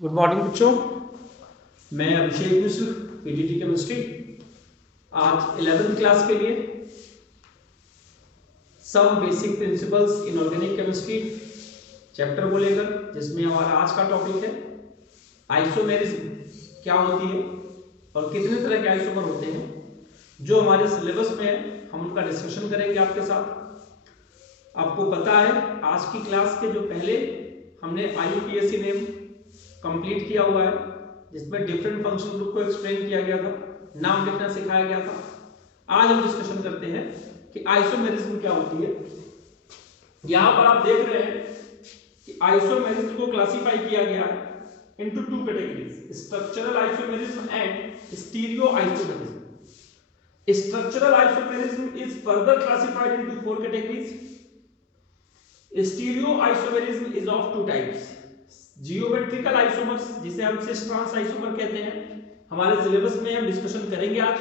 Good morning बच्चों, मैं अभिषेक मिश्र, PGT chemistry. आज 11th क्लास के लिए some basic principles in organic chemistry chapter को लेकर, जिसमें हमारा आज का टॉपिक है आइसोमेरिज्म क्या होती है और कितने तरह के आइसोमर होते हैं, जो हमारे सिलेबस में है हम उनका डिस्कशन करेंगे आपके साथ। आपको पता है आज की क्लास के जो पहले हमने IUPAC नेम कंप्लीट किया हुआ है, जिसमें डिफरेंट फंक्शन ग्रुप को एक्सप्लेन किया गया था, नाम लिखना सिखाया गया था। आज हम डिस्कशन करते हैं कि आइसोमेरिज्म क्या होती है। यहां पर आप देख रहे हैं कि आइसोमेरिज्म को क्लासिफाई किया गया है into two categories, structural isomerism and stereo isomerism. Structural isomerism is further classified into four categories. Stereo isomerism is of two types, geometrical isomers जिसे हम सिस ट्रांस आइसोमर कहते हैं, हमारे सिलेबस में हम डिस्कशन करेंगे आज।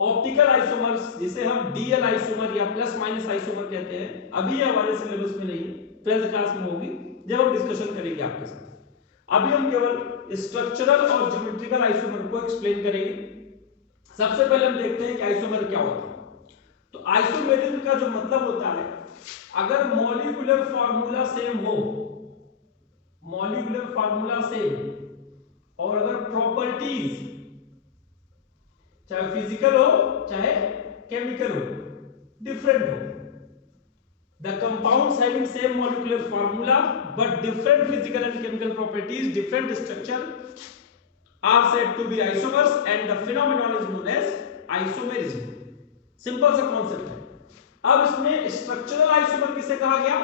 ऑप्टिकल आइसोमर्स जिसे हम डीएल आइसोमर या प्लस माइनस आइसोमर कहते हैं, अभी हमारे सिलेबस में नहीं है, 12th क्लास में होगी जब हम डिस्कशन करेंगे आपके साथ। अभी हम केवल स्ट्रक्चरल और ज्योमेट्रिकल आइसोमर को एक्सप्लेन करेंगे। सबसे पहले हम देखते हैं कि आइसोमर क्या होता है। तो आइसोमेरिज्म का जो मतलब होता है, अगर मॉलिक्यूलर फार्मूला सेम हो, मॉलिक्यूलर फार्मूला सेम, और अगर प्रॉपर्टीज चाहे फिजिकल हो चाहे केमिकल हो डिफरेंट हो, the compounds having same molecular formula but different physical and chemical properties, different structure are said to be isomers and the phenomenon is known as isomerism. Simple सा concept है। अब इसमें structural isomer किसे कहा गया?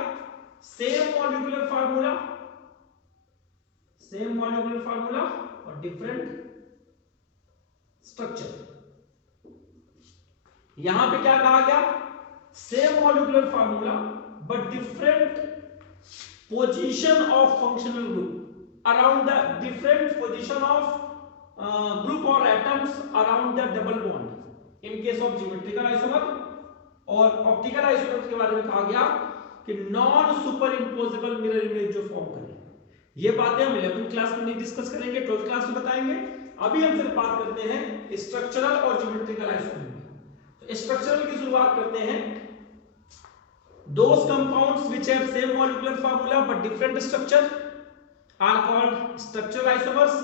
Same molecular formula, same molecular formula और different structure. यहां पे क्या कहा गया? Same molecular formula but different position of functional group around the different position of group और atoms around the double bond in case of geometrical isomer. और optical isomer के बारे में कहा गया कि नॉन सुपर इंपोजेबल मिरर इमेज जो form करे। ये बातें हम 11th क्लास में नहीं डिस्कस करेंगे, 12th क्लास में बताएंगे। अभी हम सिर्फ बात करते हैं स्ट्रक्चरल और ज्योमेट्रिकल आइसोमर की। तो स्ट्रक्चरल की शुरुआत करते हैं। Those compounds which have same molecular formula but different structure are called structural isomers.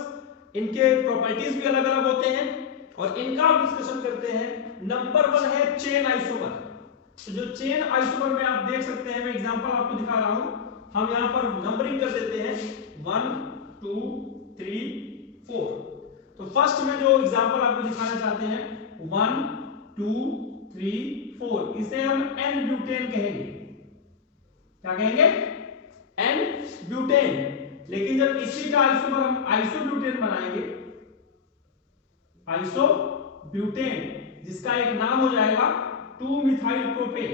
इनके प्रॉपर्टीज भी अलग अलग होते हैं और इनका हम डिस्कशन करते हैं। नंबर 1 है चेन आइसोमर। तो जो चेन आइसोमर में आप देख सकते हैं, मैं एग्जांपल आपको दिखा रहा हूं, हम यहां पर नंबरिंग कर देते हैं 1 2 3 4। तो फर्स्ट में जो एग्जांपल आपको दिखाना चाहते हैं 1 2 3 4, इसे हम एन ब्यूटेन कहेंगे। क्या कहेंगे? N butane. लेकिन जब इसी का आइसोमर हम आइसोब्यूटेन बनाएंगे, आइसोब्यूटेन, जिसका एक नाम हो जाएगा 2 मिथाइल प्रोपेन,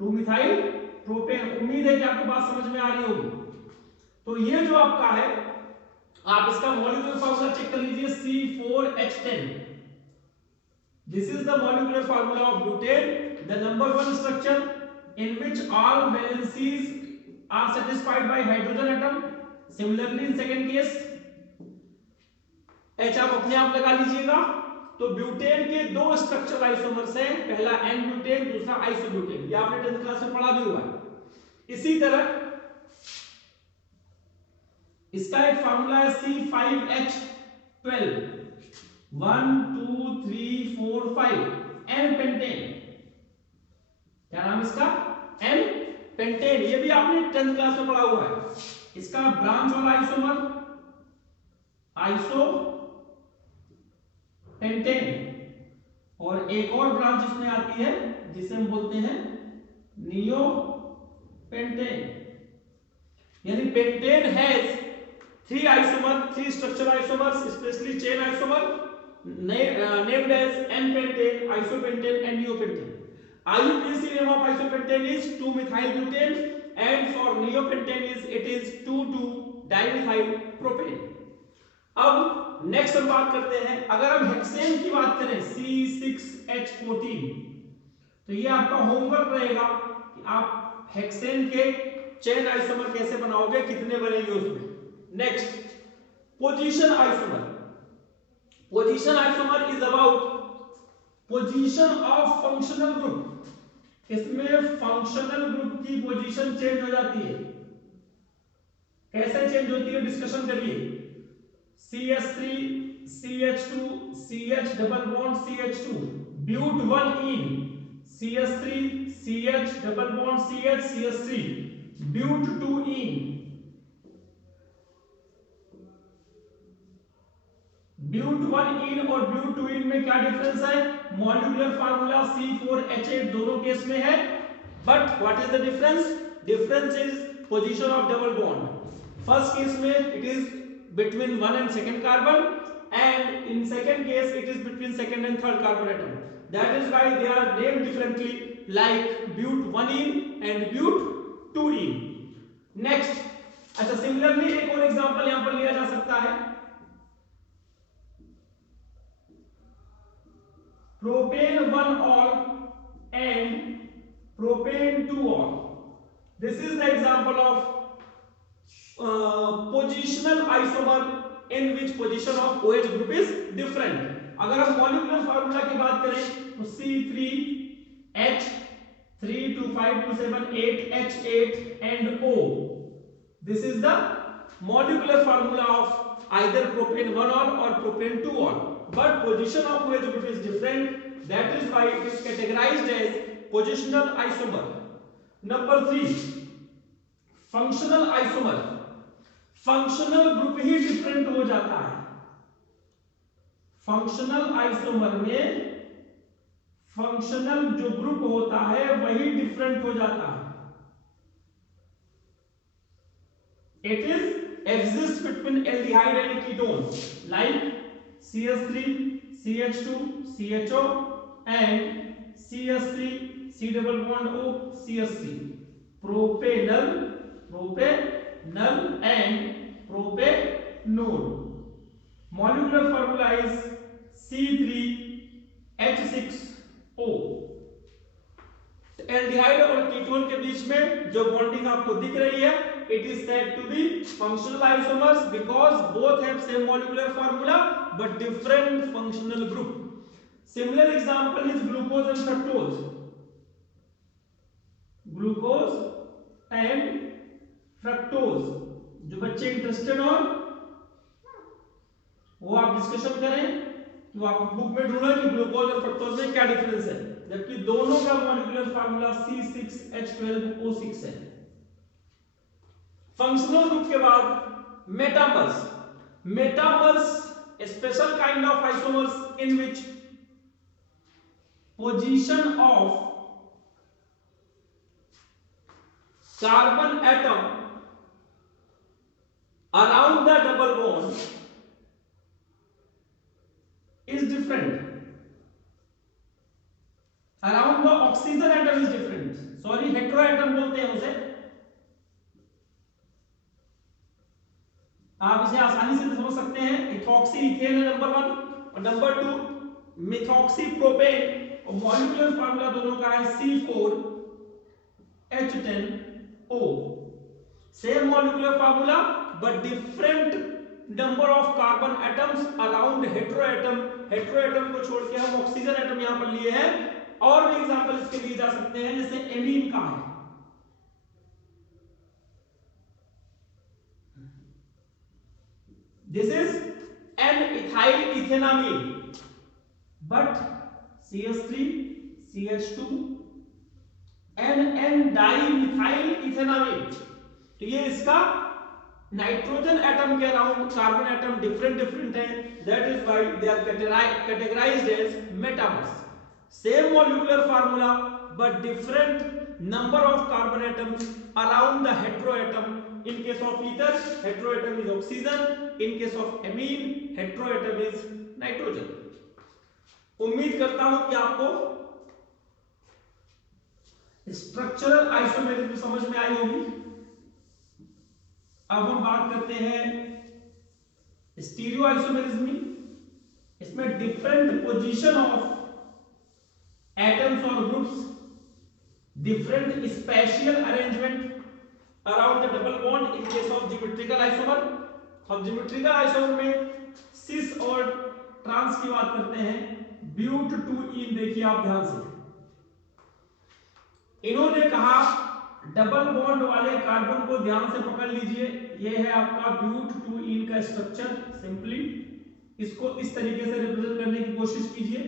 2 मिथाइल प्रोपेन। उम्मीद है कि आपको बात समझ में आ रही होगी। तो ये जो आपका है, आप इसका मॉलिक्यूलर फार्मूला चेक कर लीजिए, C4H10। This is the molecular formula of butane, the number 1 structure in which all valencies are satisfied by hydrogen atom. Similarly in second case H आप अपने आप लगा लीजिएगा। तो ब्यूटेन के दो स्ट्रक्चरल आइसोमर्स हैं, पहला एन ब्यूटेन, दूसरा आइसोब्यूटेन। ये आपने 10th क्लास में पढ़ा भी हुआ है। इसी तरह इसका एक फार्मूला है C5H12, 1 2 3 4 5, एन पेंटेन। क्या नाम इसका? N pentane. ये भी आपने 10th क्लास में पढ़ा हुआ है। इसका ब्रांच वाला आइसोमर आइसो पेंटेन, और एक और ब्रांच इसमें आती है जिसे हम बोलते हैं नियो पेंटेन। यानी pentane has 3 isomer, 3 structural isomers, specially chain isomer named as n-pentane, isopentane and neopentane. IUPAC name of isopentane is 2-methylbutane and for neopentane it is 2,2-dimethyl-propane. अब नेक्स्ट हम बात करते हैं, अगर हम हेक्सेन की बात करें C6H14, तो ये आपका होमवर्क रहेगा कि आप हेक्सेन के चेन आइसोमर कैसे बनाओगे, कितने बनेंगे उसमें। Next, position isomer. Position isomer is about position of functional group. इसमें फंक्शनल ग्रुप की पोजीशन चेंज हो जाती है. कैसे चेंज होती है डिस्कशन करिए. CH3 CH2 CH double bond CH2 but 1 ene CH3 CH double bond CH CH3 but 2 ene. But 1 ene और ब्यूट 2 इन में क्या डिफरेंस है. मॉलिक्यूलर फार्मूला C4H8 दोनों केस में है, but what is the difference. Difference is position of double bond. First case में it is between 1 and 2nd carbon, and in second case it is between 2nd and 3rd carbon atom. That is why they are named differently, like but 1 in and but 2 in. Next, अच्छा similarly एक और example यहां पर लिया जा सकता है. Propane 1 ol and propane 2 ol. This is the example of positional isomer in which position of OH group is different. अगर हम मॉलिक्यूलर फार्मूला की बात करें तो C3H 32527 and O. This is the molecular formula of either propane 1 ol or propane 2 ol. But position of OH group is different. That is why it is categorized as positional isomer. Number 3, functional isomer. Functional group ही different हो जाता है. Functional isomer में functional जो group होता है वही different हो जाता है. It is exist between aldehyde and ketone like CH3 CH2 CHO and CH3 C double bond O CH3. propanol and propanol. Molecular formula is C3H6O. Aldehyde और ketone के बीच में जो बॉन्डिंग आपको दिख रही है, it is said to be functional isomers because both have same molecular formula but different functional group. Similar example is glucose and fructose. Glucose and fructose. जो बच्चे इंटरेस्टेड हो वो आप डिस्कशन करें, तो आप बुक में ढूंढो कि ग्लूकोज और फ्रक्टोज में क्या डिफरेंस है, जबकि दोनों का मॉलिक्यूलर फार्मूला C6H12O6 है. फंक्शनल ग्रुप के बाद metamers. Metamers special kind of isomers in which position of carbon atom around the double bond is different. Around the oxygen atom is different. Sorry, heteroatom बोलते हैं उसे. आप इसे आसानी से समझ सकते हैं. इथॉक्सी इथेन है नंबर 1 और नंबर 2 मिथॉक्सी प्रोपेन और मॉलिक्यूलर फार्मूला दोनों का है C4H10O. Same molecular formula but different number of carbon atoms around heteroatom. heteroatom को छोड़ के हम ऑक्सीजन एटम यहां पर लिए हैं. और भी एग्जांपल इसके लिए जा सकते हैं, जैसे एमीन का है. This is N ethyl ethanamine but CH3 CH2 N dimethyl ethanamine. तो ये इसका नाइट्रोजन एटम के अराउंड कार्बन एटम डिफरेंट है. That is why they are categorized as metamers. Same molecular formula but different number of carbon atoms around the heteroatom. In case of ether heteroatom is oxygen, in case of amine heteroatom is nitrogen. उम्मीद करता हूं कि आपको structural isomerism समझ में आई होगी. अब हम बात करते हैं स्टीरियो आइसोमेरिज्म. इसमें डिफरेंट पोजीशन ऑफ एटम्स और groups, different spatial arrangement around the double bond in case of geometrical isomer. अब ज्योमेट्रिकल आइसोमर में सिस और ट्रांस की बात करते हैं, ब्यूट टू इन। देखिए आप ध्यान से, इन्होंने कहा डबल बॉन्ड वाले कार्बन को ध्यान से पकड़ लीजिए, ये है आपका ब्यूट टू इन का स्ट्रक्चर। सिंपली इसको इस तरीके से रिप्रेजेंट करने की कोशिश कीजिए।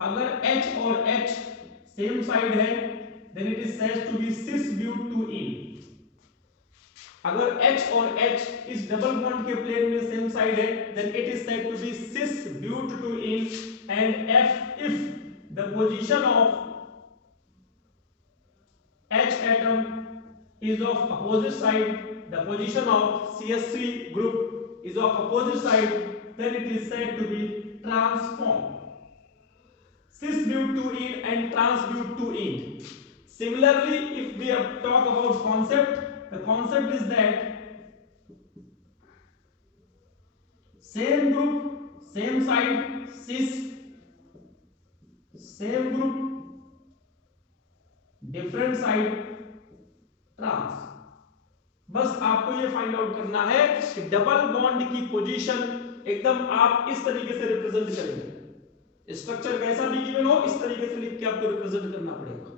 अगर H और H सेम साइड है then it is said to be cis but two ene. अगर H और H इस डबल बॉन्ड के प्लेन में सेम साइड है then it is said to be cis but two ene. And F if the position of H atom is of opposite side, the position of CH3 group is of opposite side, then it is said to be transformed. Cis bute to ene and trans bute to ene. Similarly, if we talk about concept, the concept is that same group, same side, cis, same group, different side, trans. बस आपको ये find out करना है कि double bond की position एकदम आप इस तरीके से रिप्रेजेंट करेंगे, स्ट्रक्चर कैसा भी गिवन हो इस तरीके से लिख के आपको रिप्रेजेंट करना पड़ेगा।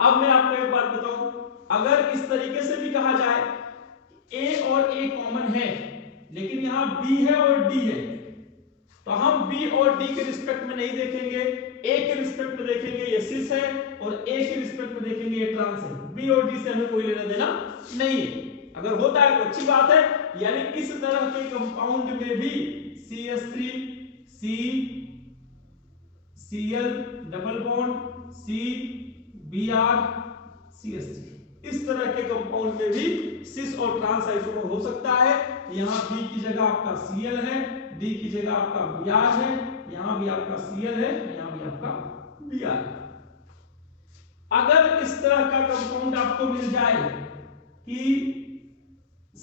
अब मैं आपको एक बात बताऊं, अगर इस तरीके से भी कहा जाए A और A कॉमन है लेकिन यहां B है और D है, तो हम B और D के रिस्पेक्ट में नहीं देखेंगे, A के रिस्पेक्ट में देखेंगे ये सिस है और A के रिस्पेक्ट में देखेंगे ये ट्रांस है। B और D से हमें कोई लेना देना नहीं है। अगर होता है तो अच्छी बात है, यानी इस तरह के कंपाउंड में भी CH3 C Cl double bond C Br CH3, इस तरह के कंपाउंड में भी सिस और ट्रांस आइसोमर हो सकता है। यहाँ B की जगह आपका Cl है, D की जगह आपका Br है, यहाँ भी आपका Cl है, यहाँ भी आपका Br है। अगर इस तरह का कंपाउंड आपको मिल जाए कि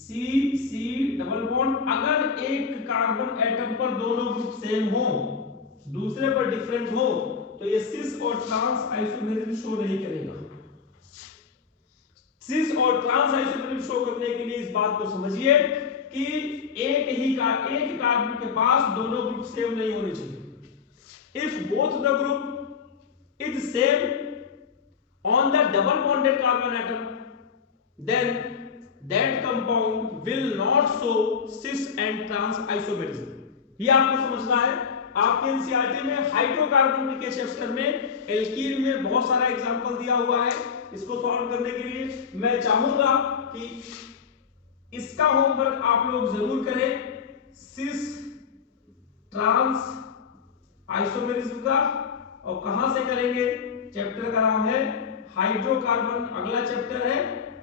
C C डबल बॉन्ड, अगर एक कार्बन एटम पर दोनों ग्रुप सेम हो दूसरे पर डिफरेंट हो तो ये सिस और ट्रांस आइसोमेरिज्म शो नहीं करेगा। सिस और ट्रांस आइसोमेरिज्म शो करने के लिए इस बात को समझिए कि एक कार्बन के पास दोनों ग्रुप सेम नहीं होने चाहिए। If both the group is same on the double bonded carbon atom then that compound will not show cis and trans isomerism। ये आपको समझना है। आपके एनसीईआरटी में हाइड्रोकार्बन के चैप्टर में एल्कीन में बहुत सारा एग्जांपल दिया हुआ है। इसको सॉल्व करने के लिए मैं चाहूंगा कि इसका होमवर्क आप लोग जरूर करें, सिस ट्रांस आइसोमेरिज्म का। और कहां से करेंगे? चैप्टर का नाम है हाइड्रोकार्बन, अगला चैप्टर है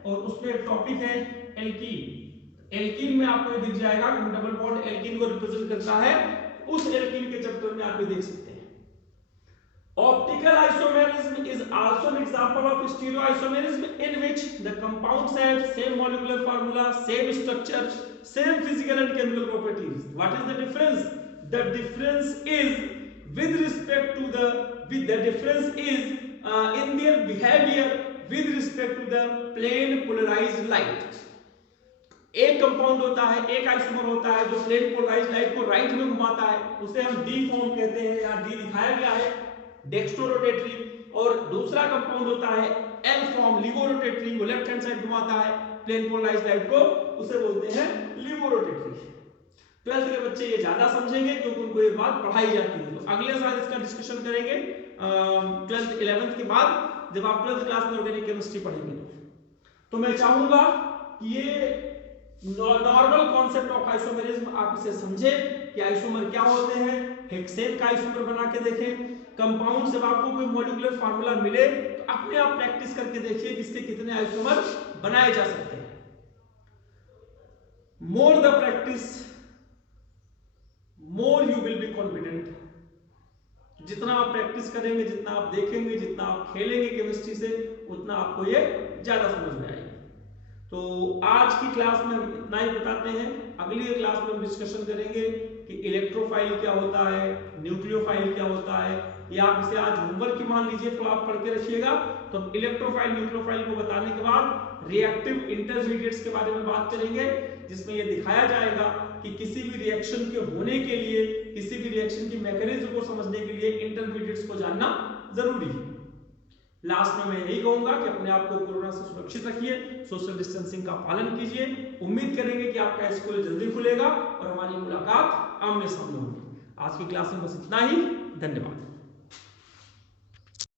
और उसमें एक टॉपिक है एल्कीन। एल्कीन में आपको ये दिख जाएगा कि डबल बॉन्ड एल्कीन को रिप्रेजेंट करता है, उस एल्कीन के चैप्टर में आप ये देख सकते हैं। Optical isomerism is also an example of stereoisomerism in which the compounds have same molecular formula, same structure, same physical and chemical properties. What is the difference? The difference is with respect to the difference is in their behavior with respect to the plane polarized light। एक compound होता है, एक isomer होता है जो plane polarised light को right में घुमाता है, उसे हम डी फॉर्म कहते हैं, यहाँ डी दिखाया गया है डेक्स्ट्रोरोटेटरी। और दूसरा कंपाउंड होता है एल फॉर्म लिवोरोटेटरी, वो लेफ्ट हैंड साइड घुमाता है प्लेन पोलराइज्ड लाइट को, उसे बोलते हैं लिवोरोटेटरी। 12th के बच्चे ये ज्यादा समझेंगे क्योंकि उनको ये बात पढ़ाई जाती है। तो अगले साल इसका डिस्कशन करेंगे 12th 11th के बाद, जब आप 12th क्लास में ऑर्गेनिक केमिस्ट्री पढ़ेंगे। तो मैं चाहूंगा कि ये नॉर्मल कॉन्सेप्ट ऑफ आइसोमेरिज्म आप इसे समझे कि आइसोमर क्या होते हैं, हेक्सेन का आइसोमर बना के देखें। कंपाउंड से आपको कोई मॉलिक्यूलर फार्मूला मिले तो अपने आप प्रैक्टिस करके देखिए कि इसके कितने आइसोमर बनाए जा सकते हैं। More the practice more you will be confident. जितना आप प्रैक्टिस करेंगे, जितना आप देखेंगे, जितना आप खेलेंगे केमिस्ट्री से, उतना आपको ये ज्यादा समझ में आएगी। तो आज की क्लास में हम इतना ही बताते हैं। अगली क्लास में हम डिस्कशन करेंगे कि इलेक्ट्रोफाइल क्या होता है, न्यूक्लियोफाइल क्या होता है। ये आप इसे आज होमवर्क की मान लीजिए, तो आप पढ़ के रखिएगा। तो इलेक्ट्रोफाइल न्यूक्लियोफाइल को बताने के बाद रिएक्टिव इंटरमीडिएट्स के बारे में बात करेंगे। जिसमें यह दिखाया जाएगा कि किसी भी रिएक्शन के होने के लिए, किसी भी रिएक्शन की मैकेनिज्म को समझने के लिए इंटरमीडिएट्स को जानना जरूरी है। लास्ट में मैं यही कहूंगा कि अपने आप को कोरोना से सुरक्षित रखिए, सोशल डिस्टेंसिंग का पालन कीजिए। उम्मीद करेंगे कि आपका स्कूल जल्दी खुलेगा और हमारी मुलाकात आमने सामने होगी। आज की क्लास में बस इतना ही। धन्यवाद।